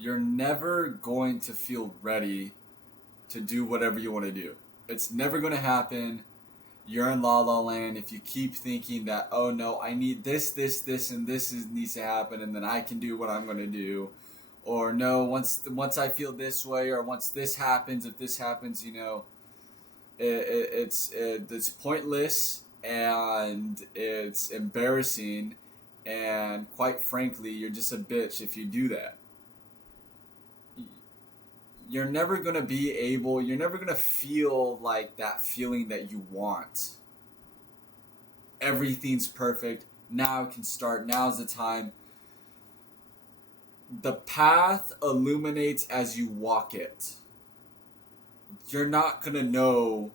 you're never going to feel ready to do whatever you want to do. It's never going to happen. You're in la la land if you keep thinking that, oh no, I need this, and needs to happen, and then I can do what I'm going to do. Or no, once I feel this way, or once this happens, if this happens, it's pointless, and it's embarrassing, and quite frankly, you're just a bitch if you do that. You're never gonna be able. You're never gonna feel like that feeling that you want. Everything's perfect. Now it can start. Now's the time. The path illuminates as you walk it. You're not gonna know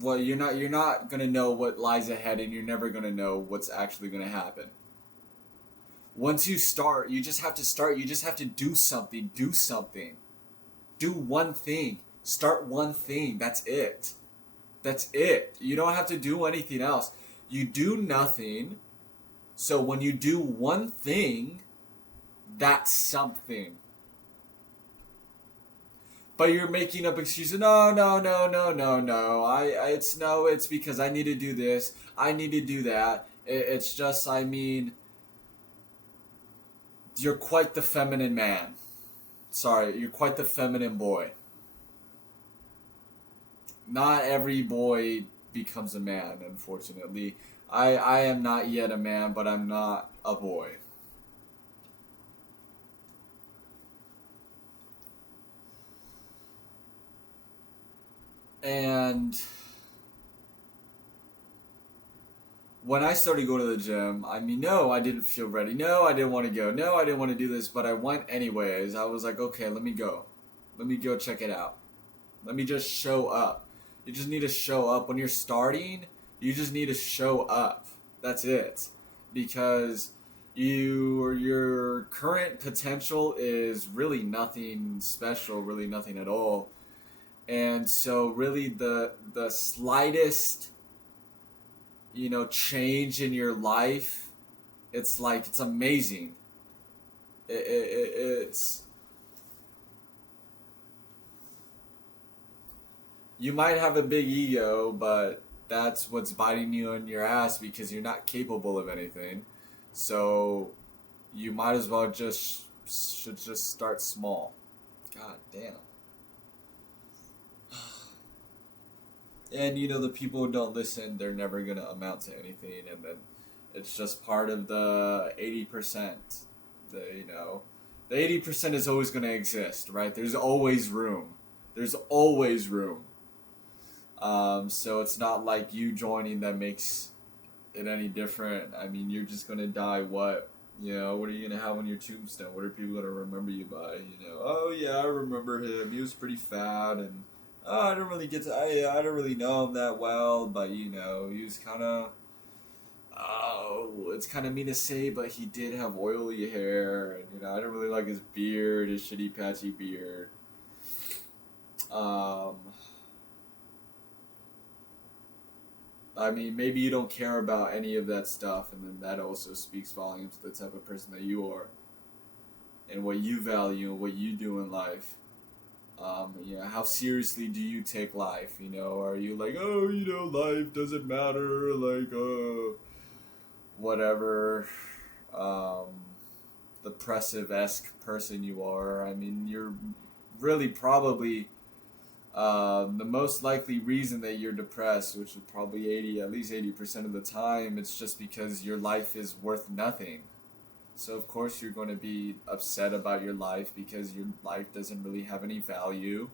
you're not gonna know what lies ahead, and you're never gonna know what's actually gonna happen. Once you start, you just have to start. You just have to do something. Do one thing. Start one thing. That's it. You don't have to do anything else. You do nothing. So when you do one thing, that's something. But you're making up excuses. No. It's because I need to do this. I need to do that. It's just, you're quite the feminine man. Sorry, you're quite the feminine boy. Not every boy becomes a man, unfortunately. I am not yet a man, but I'm not a boy. And when I started going to the gym, no, I didn't feel ready. No, I didn't want to go. No, I didn't want to do this, but I went anyways. I was like, okay, let me go. Let me go check it out. Let me just show up. You just need to show up. When you're starting, you just need to show up. That's it. Because your current potential is really nothing special, really nothing at all. And so really the slightest change in your life, it's amazing. It's you might have a big ego, but that's what's biting you in your ass because you're not capable of anything. So you might as well should just start small. God damn. And the people who don't listen, they're never gonna amount to anything, and then it's just part of the 80%. The 80% is always gonna exist, right? There's always room. So it's not like you joining that makes it any different. You're just gonna die. What are you gonna have on your tombstone? What are people gonna remember you by? Oh yeah, I remember him. He was pretty fat, and I don't really I don't really know him that well, but he was kind of. Oh, it's kind of mean to say, but he did have oily hair, and I don't really like his beard, his shitty patchy beard. Maybe you don't care about any of that stuff, and then that also speaks volumes to the type of person that you are, and what you value, and what you do in life. How seriously do you take life? Are you like, oh, life doesn't matter, like, whatever, depressive-esque person you are? You're really probably the most likely reason that you're depressed, which is probably at least 80% of the time, it's just because your life is worth nothing. So of course you're going to be upset about your life because your life doesn't really have any value,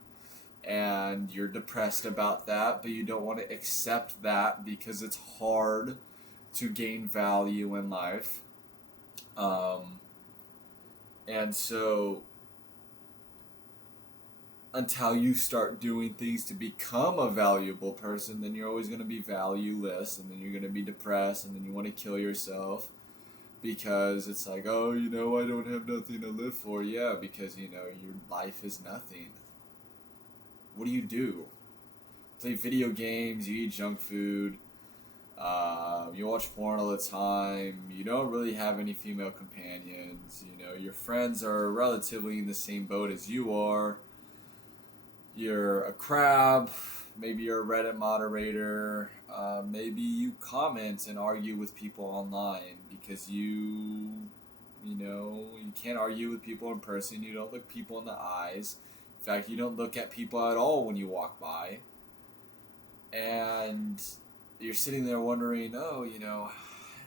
and you're depressed about that, but you don't want to accept that because it's hard to gain value in life. And so until you start doing things to become a valuable person, then you're always going to be valueless, and then you're going to be depressed, and then you want to kill yourself because it's like, oh, I don't have nothing to live for. Yeah, because, your life is nothing. What do? Play video games, you eat junk food, You watch porn all the time. You don't really have any female companions. You know, your friends are relatively in the same boat as you are. You're a crab. Maybe you're a Reddit moderator. Maybe you comment and argue with people online because you know, you can't argue with people in person. You don't look people in the eyes. In fact, you don't look at people at all when you walk by. And you're sitting there wondering, oh, you know,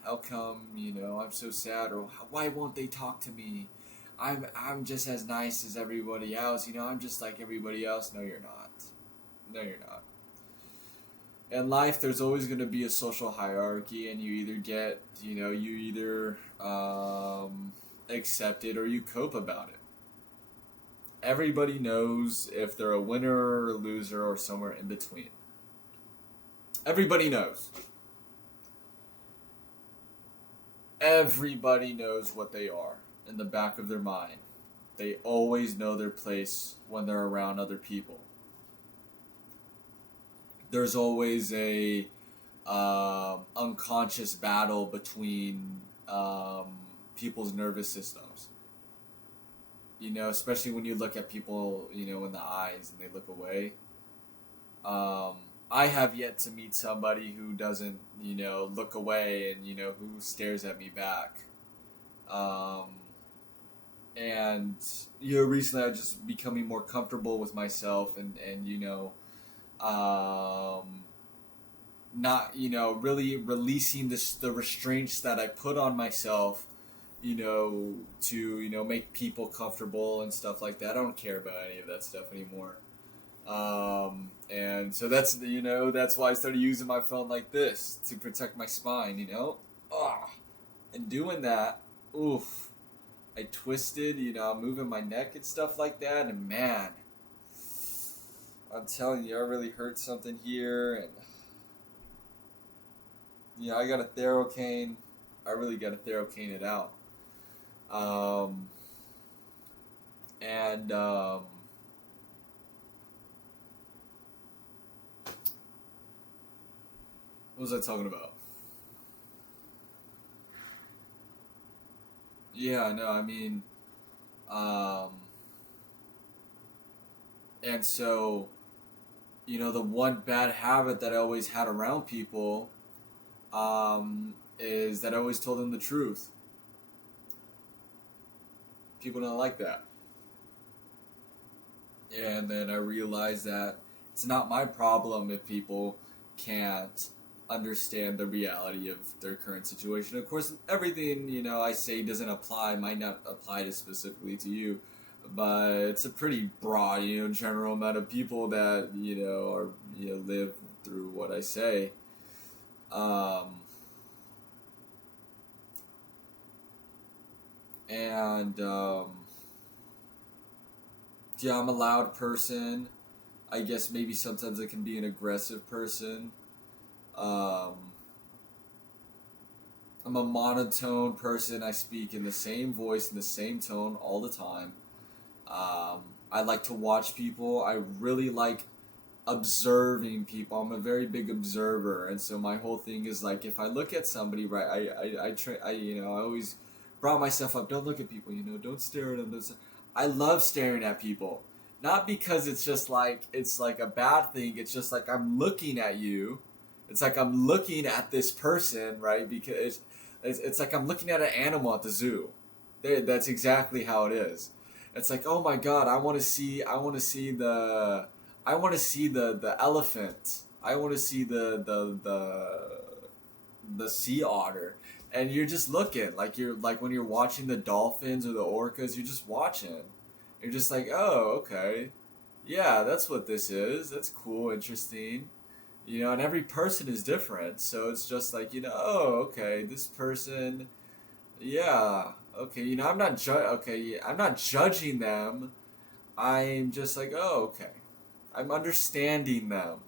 how come, you know, I'm so sad, or why won't they talk to me? I'm just as nice as everybody else, you know, I'm just like everybody else. No, you're not. No, you're not. In life, there's always going to be a social hierarchy, and you either get, you know, you either accept it or you cope about it. Everybody knows if they're a winner or a loser or somewhere in between. Everybody knows. Everybody knows what they are in the back of their mind. They always know their place when they're around other people. There's always a unconscious battle between people's nervous systems. You know, especially when you look at people, you know, in the eyes and they look away. I have yet to meet somebody who doesn't, you know, look away and, you know, who stares at me back. And, you know, recently I've just becoming more comfortable with myself and you know, not, you know, really releasing the restraints that I put on myself, you know, to, you know, make people comfortable and stuff like that. I don't care about any of that stuff anymore. And so that's, you know, that's why I started using my phone like this to protect my spine, you know. And doing that, oof, I twisted, you know, I'm moving my neck and stuff like that, and man, I'm telling you, I really hurt something here, and you know, I got a Therocane. I really got to Therocane it out. And what was I talking about? Yeah, no, I mean, and so, you know, the one bad habit that I always had around people, is that I always told them the truth. People don't like that. And then I realized that it's not my problem if people can't understand the reality of their current situation. Of course, everything, you know, I say might not apply to specifically to you, but it's a pretty broad, you know, general amount of people that, you know, are, you know, live through what I say. And yeah, I'm a loud person. I guess maybe sometimes I can be an aggressive person. Um, I'm a monotone person. I speak in the same voice, in the same tone all the time. I like to watch people. I really like observing people. I'm a very big observer, and so my whole thing is like, if I look at somebody, right, you know, I always brought myself up. Don't look at people, you know, don't stare at them. I love staring at people, not because it's like a bad thing. It's just like I'm looking at you. It's like I'm looking at this person, right? Because it's like I'm looking at an animal at the zoo. That's exactly how it is. It's like, oh my god, I want to see the elephant. I want to see the sea otter. And you're just looking you're like when you're watching the dolphins or the orcas, you're just watching. You're just like, oh, okay, yeah, that's what this is. That's cool, interesting. You know, and every person is different, so it's just like, you know, oh, okay, this person, yeah, okay, you know, I'm not judging them. I'm just like, oh, okay, I'm understanding them.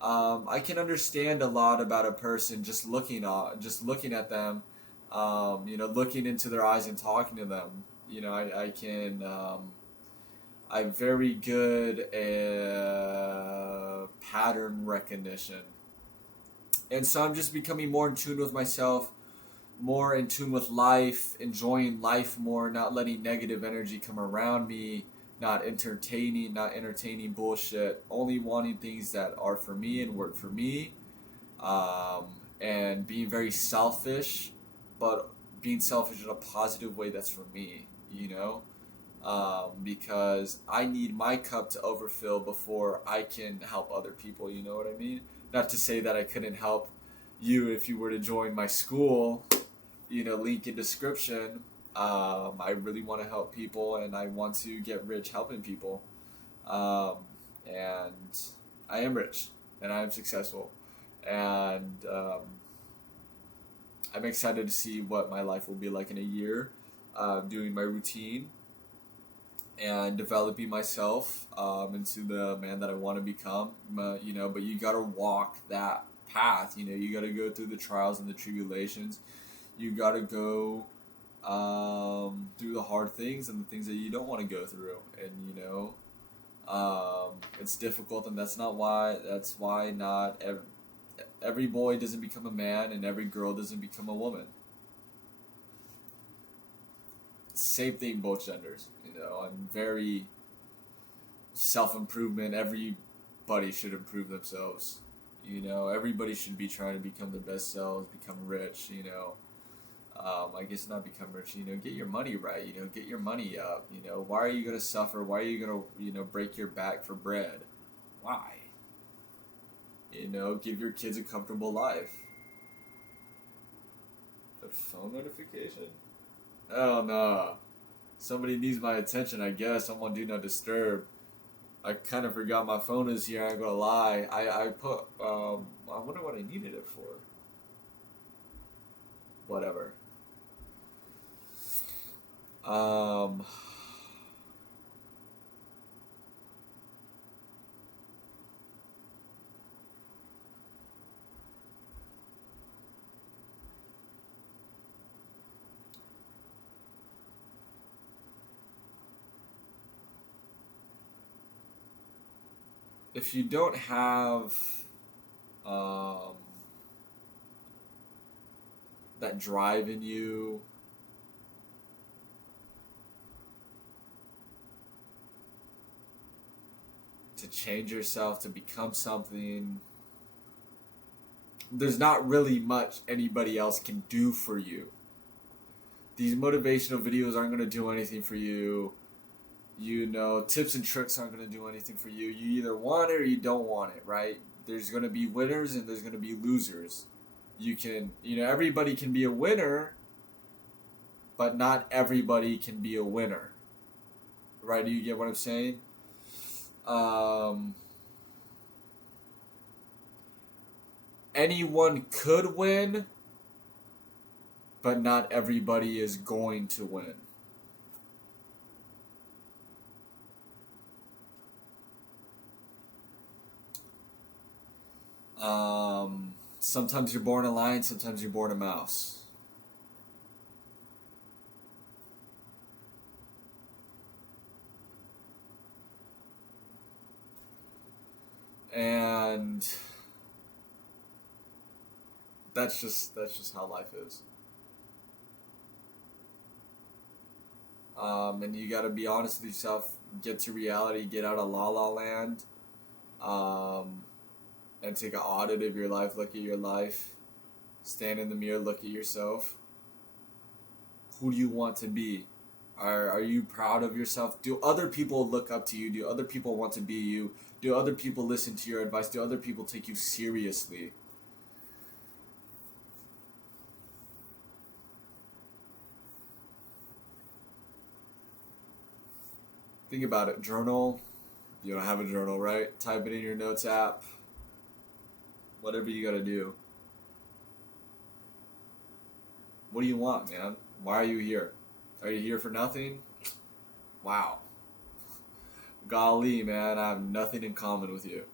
I can understand a lot about a person just looking at them, you know, looking into their eyes and talking to them. You know, I can, I'm very good at pattern recognition. And so I'm just becoming more in tune with myself, more in tune with life, enjoying life more, not letting negative energy come around me, not entertaining bullshit, only wanting things that are for me and work for me, and being very selfish, but being selfish in a positive way that's for me, because I need my cup to overfill before I can help other people, you know what I mean? Not to say that I couldn't help you if you were to join my school, link in description. I really want to help people and I want to get rich helping people. Um, and I am rich and I am successful. And I'm excited to see what my life will be like in a year, doing my routine and developing myself into the man that I want to become. But you got to walk that path. You got to go through the trials and the tribulations. You got to go through the hard things and the things that you don't want to go through. And, it's difficult, and that's why not every boy doesn't become a man and every girl doesn't become a woman. Same thing, both genders. I'm very self-improvement. Everybody should improve themselves. Everybody should be trying to become their best selves, become rich. I guess not become rich. Get your money right. Get your money up. Why are you gonna suffer? Why are you gonna break your back for bread? Why? Give your kids a comfortable life. The phone notification? Oh no. Somebody needs my attention, I guess. I'm on Do Not Disturb. I kind of forgot my phone is here, I ain't gonna lie. I put, I wonder what I needed it for. Whatever. If you don't have that drive in you, to change yourself, to become something, there's not really much anybody else can do for you. These motivational videos aren't going to do anything for you. Tips and tricks aren't going to do anything for you. You either want it or you don't want it, right? There's going to be winners and there's going to be losers. Everybody can be a winner, but not everybody can be a winner. Right? Do you get what I'm saying? Anyone could win, but not everybody is going to win. Sometimes you're born a lion, sometimes you're born a mouse. And that's just how life is. And you got to be honest with yourself, get to reality, get out of la la land, and take an audit of your life, look at your life, stand in the mirror, look at yourself. Who do you want to be? Are you proud of yourself? Do other people look up to you? Do other people want to be you? Do other people listen to your advice? Do other people take you seriously? Think about it. Journal. You don't have a journal, right? Type it in your notes app. Whatever you gotta do. What do you want, man? Why are you here? Are you here for nothing? Wow. Golly, man, I have nothing in common with you.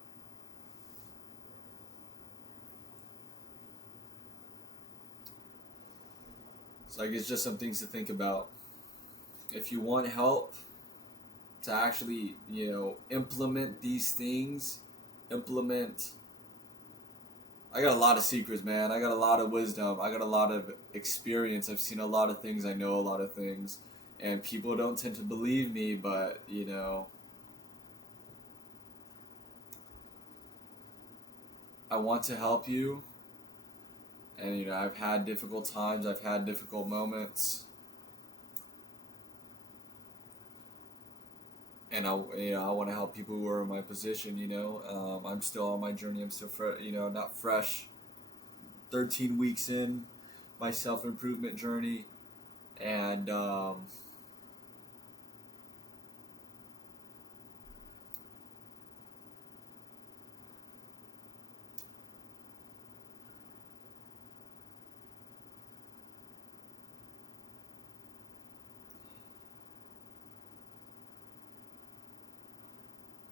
So I guess just some things to think about. If you want help to actually, implement these things, implement I got a lot of secrets, man. I got a lot of wisdom. I got a lot of experience. I've seen a lot of things. I know a lot of things. And people don't tend to believe me, but, I want to help you. And, I've had difficult times. I've had difficult moments. And I want to help people who are in my position, I'm still on my journey. I'm still, not fresh. 13 weeks in my self-improvement journey. And,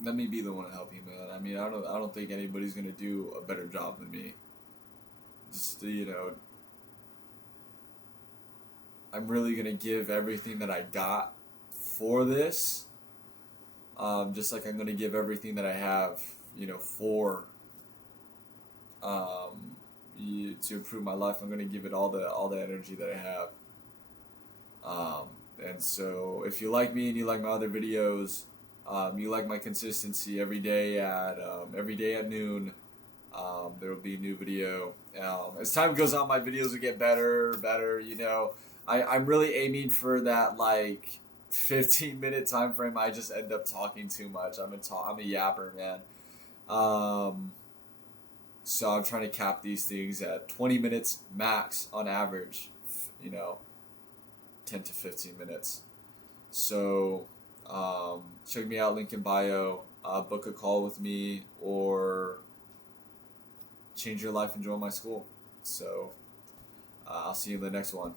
let me be the one to help you, man. I mean, I don't think anybody's gonna do a better job than me. Just, I'm really gonna give everything that I got for this. Just like I'm gonna give everything that I have, for to improve my life. I'm gonna give it all the energy that I have. Um, and so, if you like me and you like my other videos, you like my consistency every day at noon. There will be a new video. As time goes on, my videos will get better. I'm really aiming for that like 15-minute time frame. I just end up talking too much. I'm a yapper, man. Um, so I'm trying to cap these things at 20 minutes max on average. You know, 10 to 15 minutes. So check me out, link in bio. Book a call with me or change your life and join my school. So I'll see you in the next one.